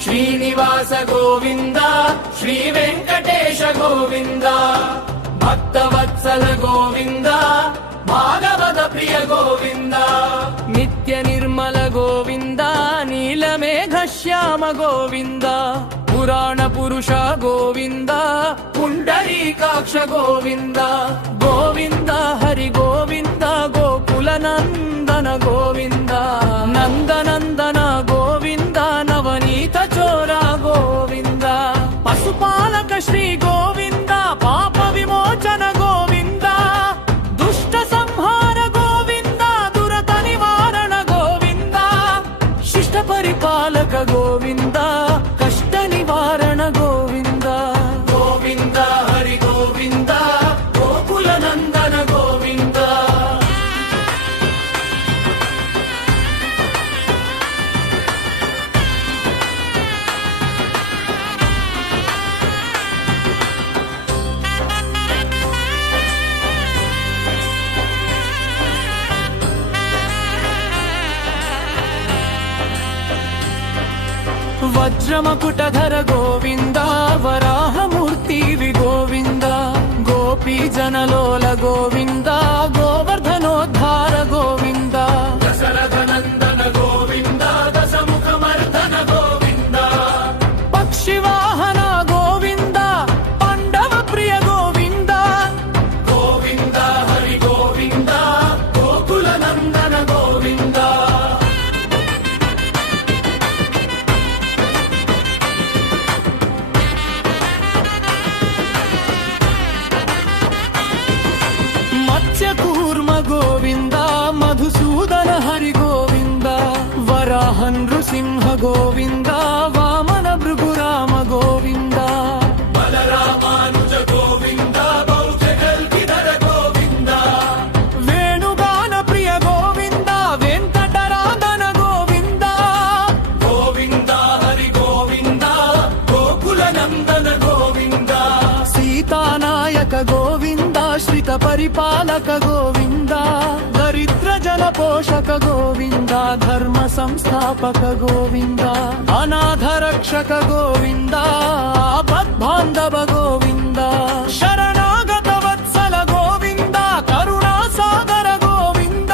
శ్రీనివాస గోవింద శ్రీ వెంకటేశ గోవింద భక్తవత్సల గోవింద భాగవత ప్రియ గోవింద నిత్య నిర్మల గోవింద నీలమేఘ శ్యామ గోవింద పురాణ పురుష గోవింద పుండరీకాక్ష గోవింద గోవింద హరి గోవింద గోకుల నందన గోవింద నందనందన గోవింద నవనీత చోర గోవింద పశుపాలక శ్రీ గోవింద పాప విమోచన గోవింద దుష్ట సంహార గోవింద దురత నివారణ గోవింద శిష్ట పరిపాలక గోవింద కష్ట నివారణ గోవింద గోవింద హరి గోవింద గోకుల నందన గోవింద వజ్రమకుటధర గోవింద వరాహమూర్తి గోవింద గోపీ జనలోల గోవింద గోవర్ధనోద్ధార గోవింద దశరథ నందన గోవింద దశముఖమర్దన గోవింద పక్షివాహన గోవింద పాండవ ప్రియ గోవింద గోవింద హరి గోవింద గోకుల నందన గోవింద కూర్మ గోవింద మధుసూదన హరి గోవింద వరాహ నృసింహ గోవింద వామన భృగురామ గోవింద బలరామానుజ గోవింద బౌజగల్గిధర గోవింద వేణుగాన ప్రియ గోవింద వెంకటరాధన గోవింద గోవింద హరి గోవింద గోకుల నందన గోవింద సీతానాయక గోవింద శ్రిత పరిపాలక గోవింద దరిద్ర జన పోషక గోవింద ధర్మ సంస్థాపక గోవింద అనాథ రక్షక గోవింద ఆపద్బాంధవ గోవింద శరణాగత వత్సల గోవింద కరుణా సాగర గోవింద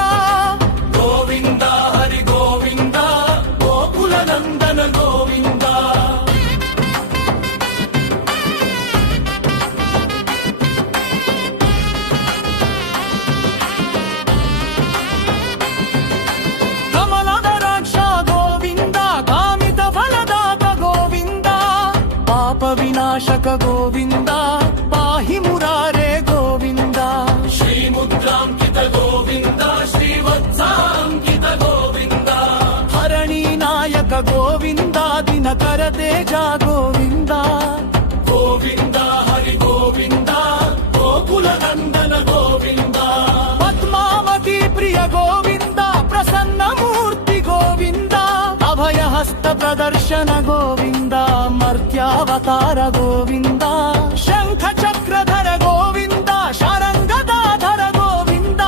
గోవింద హరి గోవింద గోకుల నందన గోవింద వినాశక గోవింద పాహి మురారే గోవింద శ్రీముద్రాంకిత గోవింద శ్రీవత్సాంకిత గోవింద హరణీ నాయక గోవింద దినకర తేజ గోవింద గోవింద హరి గోవింద గోకుల నందన గోవింద పద్మావతి ప్రియ గోవింద ప్రసన్నమూర్తి గోవింద అభయహస్త ప్రదర్శన గోవింద మర్త్యావతార గోవింద శంఖ చక్రధర గోవింద శారంగదాధర గోవింద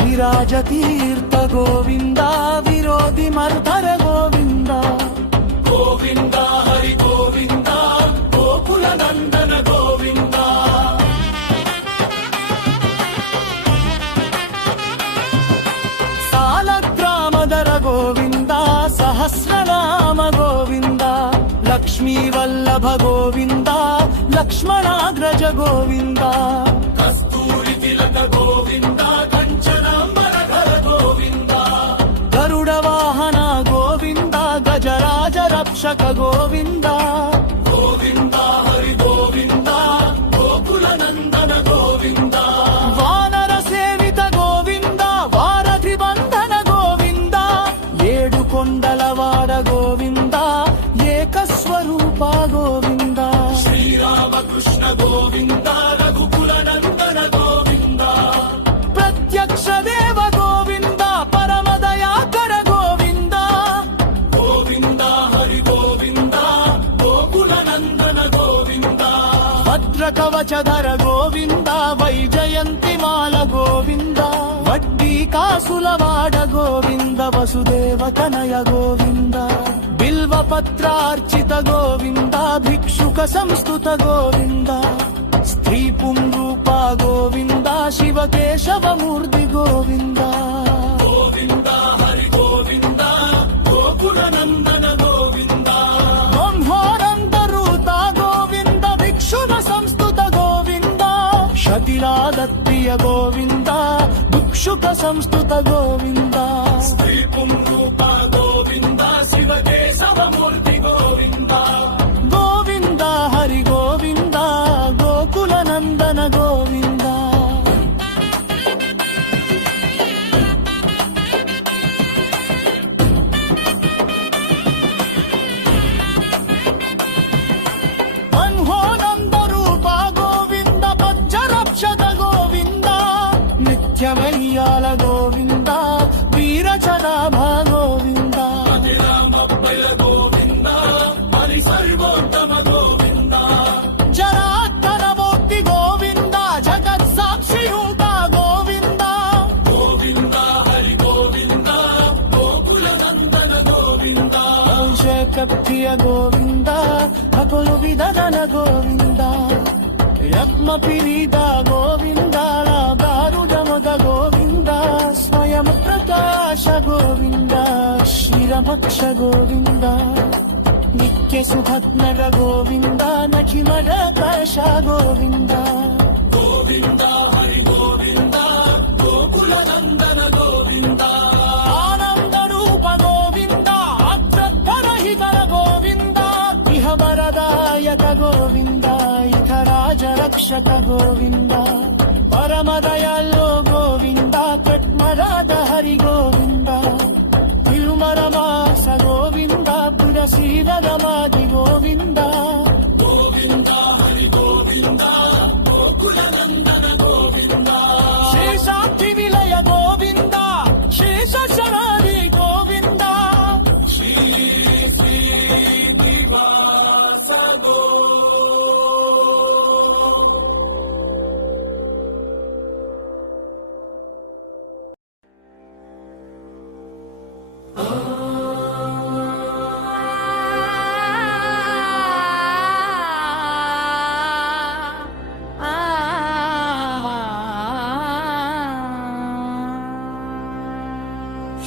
విరాజతీర్థ గోవింద విరోధి మర్ధర గోవింద గోవింద హరి గోవింద గోకుల నందన గోవింద సాలగ్రామధర గోవింద సహస్రనామ గోవింద లక్ష్మీ వల్లభ గోవింద లక్ష్మణాగ్రజ గోవిం కస్తూరి తిలక గోవింద కంచనాంబరధర గోవింద గరుడ వాహన గోవింద గజరాజ రక్షక గోవింద గోవింద హరి గోవింద గోకుల నందన గోవింద వానర సేవిత గోవింద వారధి బంధన గోవింద ఏడు కొండలవాడ గోవింద ఏకస్వరూప గోవింద శ్రీరామకృష్ణ గోవింద రఘుకుల నందన గోవింద ప్రత్యక్ష దేవ గోవింద పరమ దయాకర గోవింద గోవింద హరి గోవింద గోకుల కవచధర గోవింద వైజయంతిమాల గోవింద వడ్డీ కాసులవాడ గోవింద వసుదేవ తనయ గోవింద బిల్వపత్రార్చిత గోవింద భిక్షుక సంస్తుత గోవింద స్త్రీ పుంరూప గోవింద శివకేశవమూర్తి గోవింద గోవింద హరి గోవింద గోకుల నందన గోవింద బ్రహ్మానందరూత గోవింద భిక్షున సంస్తుత గోవింద శతిలాదత్ప్రియ గోవింద భిక్షుక సంస్తుత గోవింద స్త్రీ పుంరూప గోవింద శివకేశవమూర్తి గోవింద గోవింద హరి గోవింద గోకుల నందన గోవింద మన్మోనందరూప గోవింద పజ్జరక్షత గోవింద నిత్యమయ్యాల గోవింద వీరచనాభ గోవింద గోవింద హరి సర్వోత్తమ గోవింద జనార్దనమూర్తి గోవింద జగత్ సాక్షియూత గోవింద గోవింద హరి గోవింద గోకుల నందన గోవింద కప్పియ గోవింద అకులు విధన గోవింద యత్మ పిరీద గోవింద దారుజమద గోవింద స్వయం ప్రకాశ గోవింద క్షీరపక్ష గోవింద నిత్య సుభత్నర గోవింద నఖిమర కాశ గోవింద గోవింద హరి గోవింద గోకుల నందన గోవింద ఆనంద రూప గోవింద అగ్రధరహితర గోవింద ఇహ వరదాయక గోవింద ఇహ రాజరక్షక గోవింద పరమదయాల్లో గోవింద కట్మరాధ హరి గోవింద తిరుమరమాస గోవింద పురశీలరమాది గోవింద గోవింద హరి గోవింద గోకుల నందన గోవింద శేషాద్రి విలయ గోవింద శేష శరణి గోవింద శ్రీ శ్రీ దివాస గో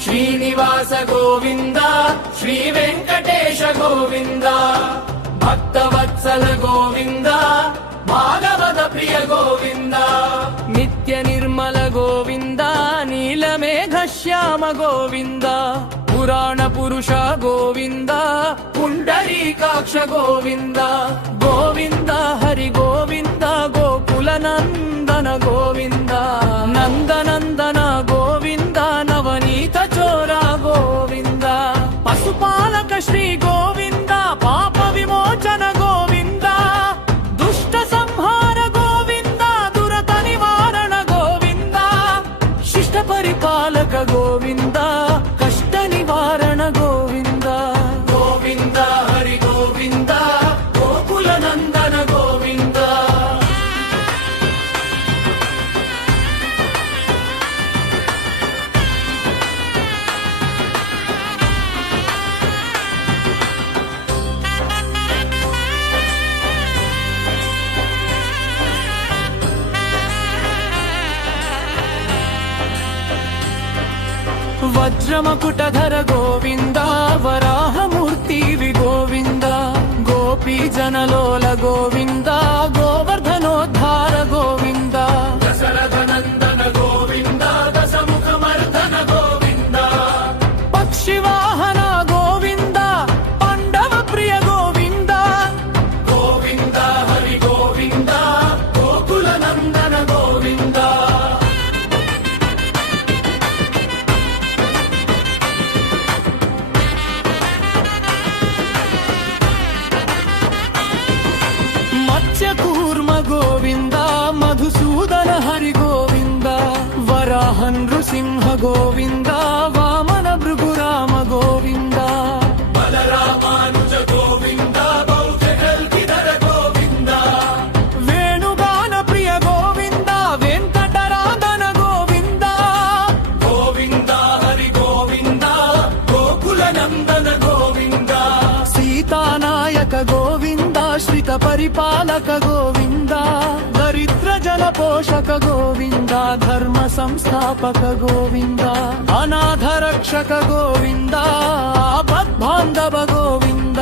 శ్రీనివాస గోవింద శ్రీ వెంకటేశ గోవింద భక్తవత్సల గోవింద భాగవత ప్రియ గోవింద నిత్య నిర్మల గోవింద నీలమేఘ శ్యామ గోవింద పురాణ పురుష గోవింద పుండరీకాక్ష గోవింద గోవింద హరి గోవింద గోకుల నందన గోవింద నందనందన గోవింద నవనీత చోర గోవింద పశుపాలక శ్రీ గోవింద పాప విమోచన గోవింద దుష్ట సంహార గోవింద దురత నివారణ గోవింద శిష్ట పరిపాలక గోవింద కష్ట నివారణ గోవింద గోవింద హరి గోవింద గోకుల నందన గోవింద వజ్రమకుటధర గోవింద వరాహమూర్తి గోవింద గోపీ జనలోల గోవింద గోవర్ధనోద్ధార గోవింద దశరథ నందన గోవింద దశముఖమర్దన గోవింద పక్షివాహన గోవింద పాండవ ప్రియ గోవింద గోవింద హరి గోవింద గోకుల నందన గోవింద కూర్మ గోవింద మధుసూదన హరి గోవింద వరాహ నృసింహ గోవింద వామన భృగురామ గోవింద బలరామానుజ గోవింద బౌద్ధ కల్కిధర గోవింద వేణు ಗೋವಿಂದ ಶ್ರಿತ ಪರಿಪಾಲಕ ಗೋವಿಂದ ದರಿದ್ರ ಜನ ಪೋಷಕ ಗೋವಿಂದ ಧರ್ಮ ಸಂಸ್ಥಾಪಕ ಗೋವಿಂದ ಅನಾಥ ರಕ್ಷಕ ಗೋವಿಂದ ಆಪದ್ಬಾಂಧವ ಗೋವಿಂದ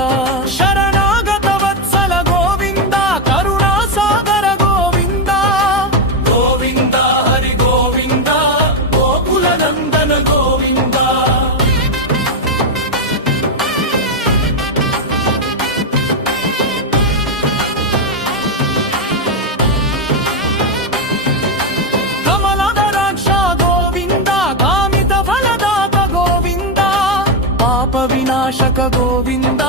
ಶರಣಾಗತ ವತ್ಸಲ ಗೋವಿಂದ ಕರುಣಾ ಸಾಗರ ಗೋವಿಂದ ಗೋವಿಂದ ಹರಿ ಗೋವಿಂದ ಗೋಕುಲ ನಂದನ ಗೋವಿಂದ ವಿನಾಶಕ ಗೋವಿಂದ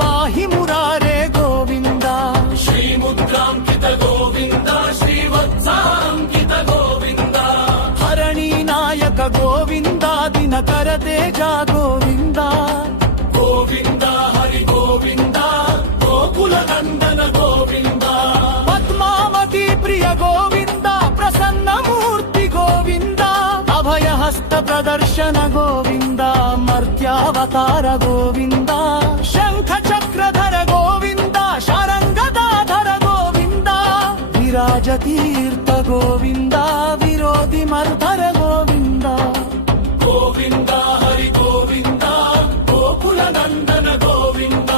ಪಾಹಿ ಮುರಾರೇ ಗೋವಿಂದ ಶ್ರೀಮುದ್ರಾಂಕಿತ ಗೋವಿಂದ ಶ್ರೀವತ್ಸಾಂಕಿತ ಗೋವಿಂದ ಹರಣಿ ನಾಯಕ ಗೋವಿಂದ ದಿನಕರ ತೇಜ ಗೋವಿಂದ ಗೋವಿಂದ ಹರಿ ಗೋವಿಂದ ಗೋಕುಲ ನಂದನ ಗೋವಿಂದ ಪದ್ಮಾವತಿ ಪ್ರಿಯ ಗೋವಿಂದ ಪ್ರಸನ್ನ ಮೂರ್ತಿ ಗೋವಿಂದ ಅಭಯ ಹಸ್ತ ಪ್ರದರ್ಶನ ಗೋವಿಂದ ಮರ್ತ್ಯಾವತಾರ ಗೋವಿಂದ ಶಂಖ ಚಕ್ರಧರ ಗೋವಿಂದ ಶಾರಂಗದಾಧರ ಗೋವಿಂದ ವಿರಾಜ ತೀರ್ಥ ಗೋವಿಂದ ವಿರೋಧಿ ಮರ್ಧರ ಗೋವಿಂದ ಗೋವಿಂದ ಹರಿ ಗೋವಿಂದ ಗೋಕುಲ ನಂದನ ಗೋವಿಂದ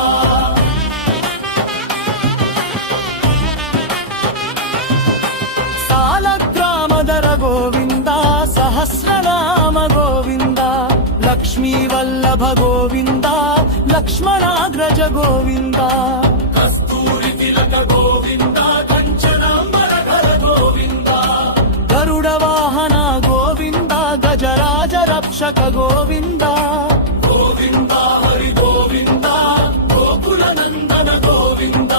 ಸಾಲಗ್ರಾಮದರ ಗೋವಿಂದ ಸಹಸ್ರನಾಮ ಗೋವಿಂದ ಲಕ್ಷ್ಮೀ ವಲ್ಲಭ ಗೋವಿಂದ ಲಕ್ಷ್ಮಣಾಗ್ರಜ ಗೋವಿಂದ ಕಸ್ತೂರಿ ತಿಲಕ ಗೋವಿಂದ ಕಂಚನಾಂಬರಧರ ಗೋವಿಂದ ಗರುಡ ವಾಹನ ಗೋವಿಂದ ಗಜರಾಜ ರಕ್ಷಕ ಗೋವಿಂದ ಗೋವಿಂದ ಹರಿ ಗೋವಿಂದ ಗೋಕುಲ ನಂದನ ಗೋವಿಂದ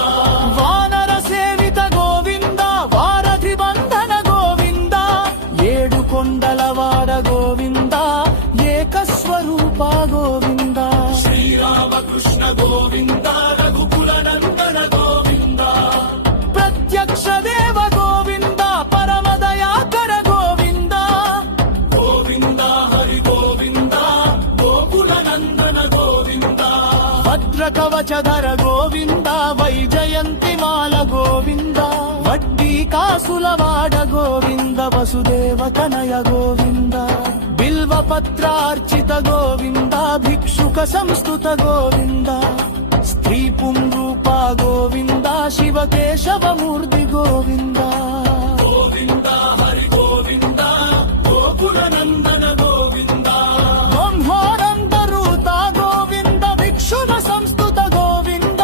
ವಾನರ ಸೇವಿತ ಗೋವಿಂದ ವಾರಧಿ ಬಂಧನ ಗೋವಿಂದ ಏಡು ಕೊಂಡಲವಾಡ ಗೋವಿಂದ ಏಕಸ್ವರೂಪ ಗೋವಿಂದ ಶ್ರೀರಾಮಕೃಷ್ಣ ಗೋವಿಂದ ರಘುಕುಲ ನಂದನ ಗೋವಿಂದ ಪ್ರತ್ಯಕ್ಷ ದೇವ ಗೋವಿಂದ ಪರಮ ದಯಾಕರ ಗೋವಿಂದ ಗೋವಿಂದ ಹರಿ ಗೋವಿಂದ ಗೋಕುಲ ನಂದನ ಗೋವಿಂದ ಭದ್ರ ಕವಚಧರ ಗೋವಿಂದ ವೈಜಯಂತಿ ಮಾಲ ಗೋವಿಂದ ವಡ್ಡಿ ಕಾಸುಲವಾಡ ಗೋವಿಂದ ವಸುದೇವ ತನಯ ಗೋವಿಂದ ಬಿಲ್ವ ಪತ್ರಾರ್ಚಿತ ಗೋವಿಂದ ಭಿಕ್ಷುಕ ಸಂಸ್ತುತ ಗೋವಿಂದ ಸ್ತ್ರೀ ಪುಂರೂಪ ಗೋವಿಂದ ಶಿವಕೇಶವ ಮೂರ್ತಿ ಗೋವಿಂದ ಗೋವಿಂದ ಹರಿ ಗೋವಿಂದ ಗೋಕುಲ ನಂದನ ಗೋವಿಂದ ಬ್ರಹ್ಮಾನಂದರೂತ ಗೋವಿಂದ ಭಿಕ್ಷುಕ ಸಂಸ್ತುತ ಗೋವಿಂದ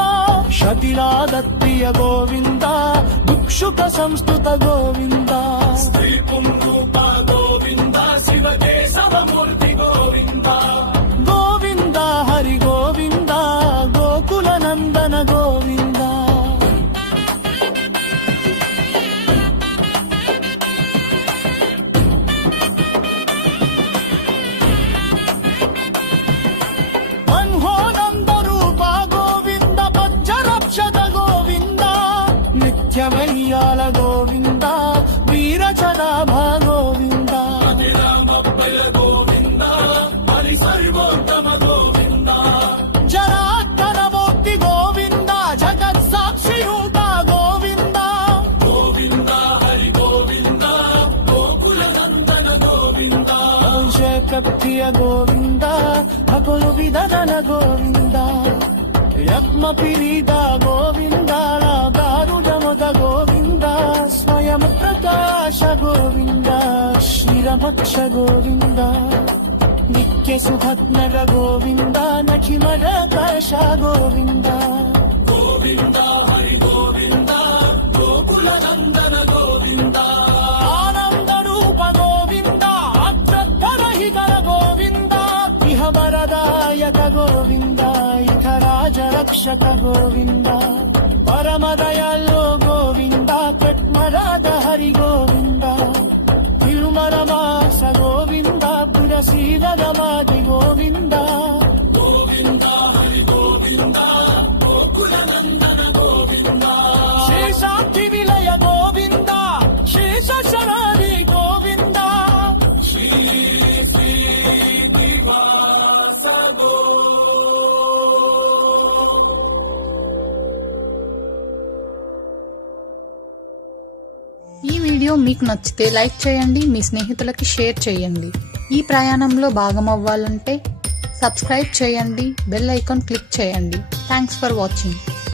ಶತಿಲಾದತ್ರಿಯ ಗೋವಿಂದ ಭಿಕ್ಷುಕ ಸಂಸ್ತುತ ಗೋವಿಂದ ಸ್ತ್ರೀ ಪುಂರೂಪ ಗೋವಿಂದ ಶಿವಕೇಶವ ಮೂರ್ತಿ ಗೋವಿಂದ ಗೋವಿಂದ ಹರಿ ಗೋವಿಂದ ಗೋಕುಲ ನಂದನ ಗೋವಿಂದ ಮನ್ಮೋನಂದ ರೂಪ ಗೋವಿಂದ ಪಜ್ಜರಕ್ಷಕ ಗೋವಿಂದ ನಿತ್ಯವೈಯಾಲ ಗೋವಿಂದ ವೀರಚನಾಭ ಗೋವಿಂದ ಗೋವಿಂದ ಹರಿ ಸರ್ವೋತ್ತಮ ಗೋವಿಂದ ಜನಾರ್ದನ ಮೂರ್ತಿ ಗೋವಿಂದ ಜಗತ್ ಸಾಕ್ಷಿ ರೂಪ ಗೋವಿಂದ ಗೋವಿಂದ ಹರಿ ಗೋವಿಂದ ಗೋಕುಲ ನಂದನ ಗೋವಿಂದ ಕಪ್ಪಿಯ ಗೋವಿಂದ ಹಗುಲು ವಿಧನ ಗೋವಿಂದ ಯತ್ಮ ಪಿರಿದ ಗೋವಿಂದ ದಾರುಜಮದ ಗೋವಿಂದ ಸ್ವಯಂ ಪ್ರಕಾಶ ಗೋವಿಂದ ಶ್ರೀರಮಕ್ಷ ಗೋವಿಂದ ನಿತ್ಯ ಸುಭತ್ನರ ಗೋವಿಂದ ನಚಿಮರ ಕಾಶ ಗೋವಿಂದ ಗೋವಿಂದ ಹರಿ ಗೋವಿಂದ ಗೋಕುಲ ನಂದನ ಗೋವಿಂದ ಆನಂದ ರೂಪ ಗೋವಿಂದ ಅಗ್ರಹಿತರ ಗೋವಿಂದ ಇಹ ವರದಾಯಕ ಗೋವಿಂದ ಇಹ ರಾಜ ರಕ್ಷಕ ಗೋವಿಂದ ಪರಮ ದಯಾಳು ಗೋವಿಂದ ಕಟ್ಮರಾದ ಹರಿ ಗೋವಿಂದ ತಿರುಮರ ಮಾಸ ಗೋವಿಂದ ಪುರಸೀವದ ಮಾದಿ ಗೋವಿಂದ ಗೋವಿಂದ ಹರಿ ಗೋವಿಂದ ಗೋಕುಲ ನಂದನ ಗೋವಿಂದ ಶೇಷಾಂತಿ ವಿಲಯ ಗೋವಿಂದ ಶೇಷ ಶರಣಿ ಗೋವಿಂದ ಶ್ರೀ ಶ್ರೀ ದಿವಾಸ ಗೋ వీడియో మీకు నచ్చితే లైక్ చేయండి, మీ స్నేహితులకి షేర్ చేయండి. ఈ ప్రయాణంలో భాగమవ్వాలంటే సబ్స్క్రైబ్ చేయండి, బెల్ ఐకాన్ క్లిక్ చేయండి. Thanks for watching.